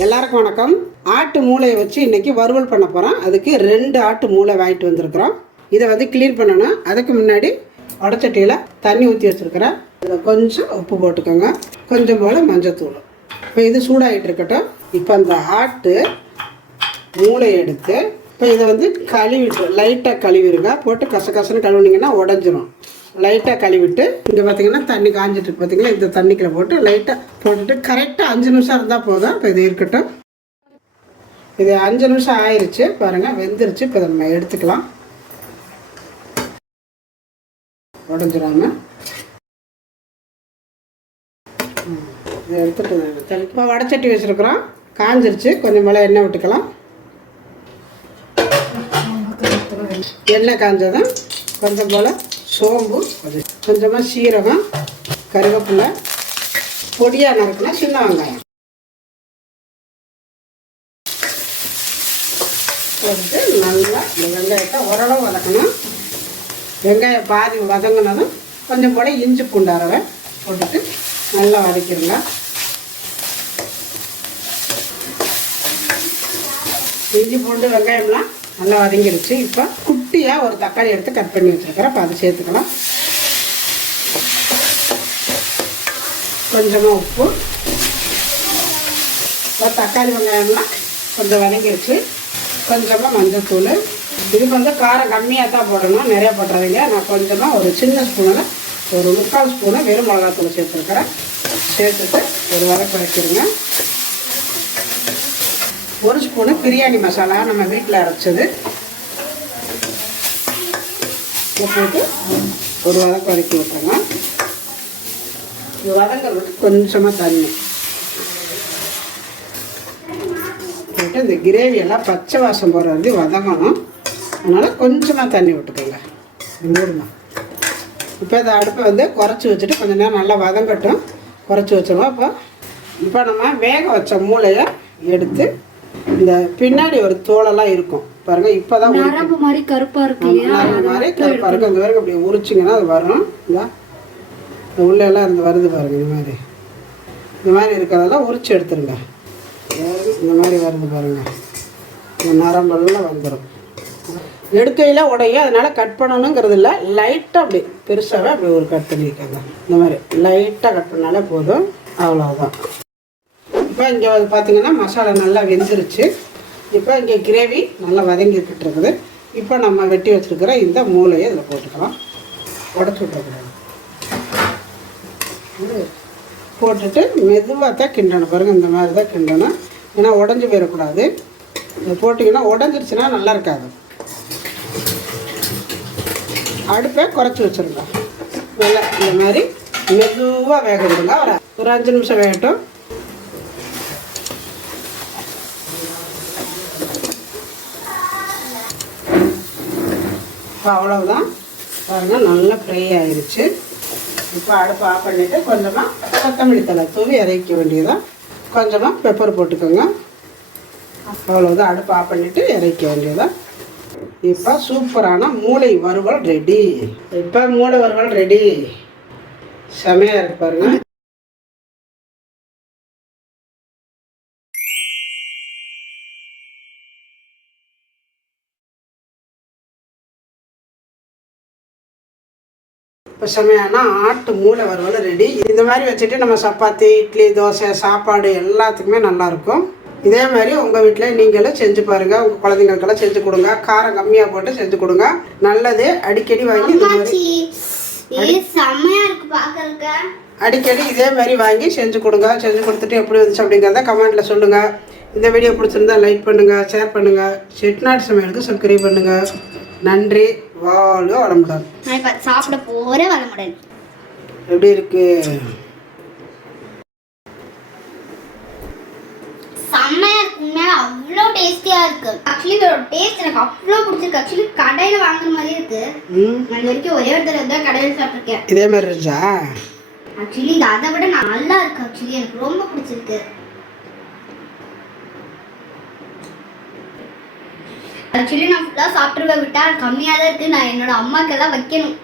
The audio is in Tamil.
எல்லாருக்கும் வணக்கம். ஆட்டு மூளையை வச்சு இன்னைக்கு வறுவல் பண்ண போகிறோம் அதுக்கு ரெண்டு ஆட்டு மூளை வாங்கிட்டு வந்திருக்கிறோம். இதை வந்து க்ளீன் பண்ணணும். அதுக்கு முன்னாடி உடச்சட்டியில் தண்ணி ஊற்றி வச்சுருக்கிறேன். இதில் கொஞ்சம் உப்பு போட்டுக்கோங்க. கொஞ்சம் போல் மஞ்சத்தூள். இப்போ இது சூடாகிட்டு இருக்கட்டும். இப்போ அந்த ஆட்டு மூளையை எடுத்து இப்போ இதை வந்து கழுவிட்டு லைட்டாக கழுவிடுங்க போட்டு கச கசன்னு கழுவுனீங்கன்னா உடஞ்சிரும். லைட்டாக கழுவிட்டு இங்கே பார்த்தீங்கன்னா தண்ணி காஞ்சிட்டு பார்த்தீங்களா இந்த தண்ணிக்குள்ள போட்டு லைட்டாக போட்டுட்டு கரெக்டாக அஞ்சு நிமிஷம் இருந்தால் போதும். இப்போ இது இருக்கட்டும். இது அஞ்சு நிமிஷம் ஆயிடுச்சு பாருங்கள் வெந்துருச்சு. இப்போ நம்ம எடுத்துக்கலாம். உடஞ்சிடாம. ம், இதை எடுத்துட்டு இப்போ வடச்சட்டி வச்சுருக்குறோம். காஞ்சிருச்சு. கொஞ்சம் மேலே எண்ணெய் விட்டுக்கலாம். எண்ணெய் காஞ்சதும் கொஞ்சம் போல் சோம்பு கொஞ்சமாக சீரகம் கருவேப்பிலை பொடியாக நறுக்கினா சின்ன வெங்காயம். போட்டு நல்லா இந்த வெங்காயத்தை ஓரளவு வதக்கணும். வெங்காயம் பாதி வதங்கினதும் கொஞ்சம் கூட இஞ்சி பூண்டு போட்டுட்டு நல்லா வதக்கிடுங்க இஞ்சி பூண்டு வெங்காயம்லாம் நல்லா வதங்கிடுச்சு. இப்போ குட்டியாக ஒரு தக்காளி எடுத்து கட் பண்ணி வச்சுருக்கிறேன். இப்போ அதை சேர்த்துக்கலாம். கொஞ்சமாக உப்பு. இப்போ தக்காளி வெங்காயம்லாம் கொஞ்சம் வதங்கிருச்சு. கொஞ்சமாக மஞ்சத்தூள். இதுக்கு வந்து காரம் கம்மியாக தான் போடணும். நிறையா போட்டுறாதீங்க நான் கொஞ்சமாக ஒரு சின்ன ஸ்பூனில் ஒரு முக்கால் ஸ்பூனை வெறும் மிளகாத்தூள் சேர்த்துருக்கிறேன். சேர்த்துட்டு ஒரு வதக்க வைக்கிறேங்க ஒரு ஸ்பூனு பிரியாணி மசாலா நம்ம வீட்டில் அரைச்சது. இதை போட்டு ஒரு வதக்க வதக்கி விட்டுருங்க. இது வதங்க விட்டு கொஞ்சமாக தண்ணி. போட்டு இந்த கிரேவி எல்லாம் பச்சை வாசம் போகிற வந்து வதங்கணும். அதனால் கொஞ்சமாக தண்ணி விட்டுக்கோங்க. மூடுமா இப்போ இந்த அடுப்பை வந்து குறைச்சி வச்சுட்டு கொஞ்சம் நேரம் நல்லா வதங்கட்டும். குறைச்சி வச்சிருவோம். இப்போ இப்போ நம்ம வேக வச்ச மூளையை எடுத்து இந்த பின்னாடி ஒரு தோலெல்லாம் இருக்கும். பாருங்க இப்போதான் நரம்பு மாதிரி கருப்பா இருக்கு நரம்பு மாதிரி கருப்பாக இருக்கும் அந்த வரைக்கும் அப்படி உரிச்சிங்கன்னா அது வரும். இதா உள்ள எல்லாம் இருந்து வருது பாருங்க இந்த மாதிரி. இந்த மாதிரி இருக்கிறதெல்லாம் உரிச்சு எடுத்துருங்க. இந்த மாதிரி வருது பாருங்க. இந்த நரம்பெல்லாம் வந்துடும் எடுக்கையில் உடையும் அதனால் கட் பண்ணணுங்கிறது இல்லை. லைட்டாக அப்படி பெருசாகவே அப்படி ஒரு கட் பண்ணியிருக்காங்க. இந்த மாதிரி லைட்டாக கட் பண்ணாலே போதும். அவ்வளோதான் இப்போ இங்கே பார்த்தீங்கன்னா மசாலா நல்லா வெந்துருச்சு. இப்போ இங்கே கிரேவி நல்லா வதங்கிக்கிட்டு இருக்குது. இப்போ நம்ம வெட்டி வச்சுருக்கிற இந்த மூளையை இதில் போட்டுக்கலாம். உடச்சி விட்டுறக்கூடாது. போட்டுட்டு மெதுவாக தான் கிண்டணும். பாருங்கள் இந்த மாதிரி தான் கிண்டணும். ஏன்னா உடஞ்சி போயிடக்கூடாது. இதை போட்டிங்கன்னா உடஞ்சிருச்சுன்னா நல்லா இருக்காது. அடுப்பை குறைச்சி வச்சுருங்க. நல்லா இந்த மாதிரி மெதுவாக வேக விடுங்க. ஒரு ஒரு அஞ்சு நிமிஷம் வேகட்டும். இப்போ அவ்வளவுதான். பாருங்க நல்லா ஃப்ரை ஆயிடுச்சு இப்போ அடுப்பு ஆஃப் பண்ணிவிட்டு கொஞ்சமாக கொத்தமல்லி தலை தூவி இறக்க வேண்டியதான் கொஞ்சமாக பெப்பர் போட்டுக்கோங்க. அவ்வளோதான் அடுப்பு ஆஃப் பண்ணிவிட்டு இறக்க வேண்டியதான் இப்போ சூப்பரான மூளை வறுவல் ரெடி இப்போ மூளை வறுவல் ரெடி செமையாக இருக்கு பாருங்கள் இப்போ செமையான ஆட்டு மூளை வறுவல் ரெடி இந்த மாதிரி வச்சுட்டு நம்ம சப்பாத்தி இட்லி தோசை சாப்பாடு எல்லாத்துக்குமே நல்லாயிருக்கும் இதே மாதிரி உங்கள் வீட்டில் நீங்களும் செஞ்சு பாருங்கள் உங்கள் குழந்தைங்களுக்கெல்லாம் செஞ்சு கொடுங்க. காரம் கம்மியாக போட்டு செஞ்சு கொடுங்க. நல்லது. அடிக்கடி வாங்கி இந்த மாதிரி அடிக்கடி இதே மாதிரி வாங்கி செஞ்சு கொடுங்க. செஞ்சு கொடுத்துட்டு எப்படி வந்துச்சு அப்படிங்கிறத கமெண்ட்டில் சொல்லுங்கள் இந்த வீடியோ பிடிச்சிருந்தா லைக் பண்ணுங்கள் ஷேர் பண்ணுங்கள் செட்நாடு சமையலுக்கு சப்ஸ்கிரைப் பண்ணுங்கள் நன்றி. வாழ்க வளமுடன் சாப்பிட போகிறே வர முடியாது எப்படி இருக்குது செம்மையா இருக்கு உண்மையாக அவ்வளோ டேஸ்டியாக இருக்கு. ஆக்சுவலி இதோட டேஸ்ட் எனக்கு அவ்வளோ பிடிச்சிருக்கு. ஆக்சுவலி கடையில் வாங்குற மாதிரி இருக்கு. நான் வரைக்கும் ஒரே ஒரு தடவை தான் கடையில் சாப்பிட்ருக்கேன் இதே மாதிரி இருந்துச்சா? ஆக்சுவலி இது அதை விட நல்லா இருக்கு. ஆக்சுவலி எனக்கு ரொம்ப பிடிச்சிருக்கு. ஆக்சுவலி நான் ஃபுல்லாக சாப்பிட்ருக்க விட்டா. கம்மியாக தான் இருக்குது நான் என்னோடய அம்மாக்கெல்லாம் வைக்கணும்.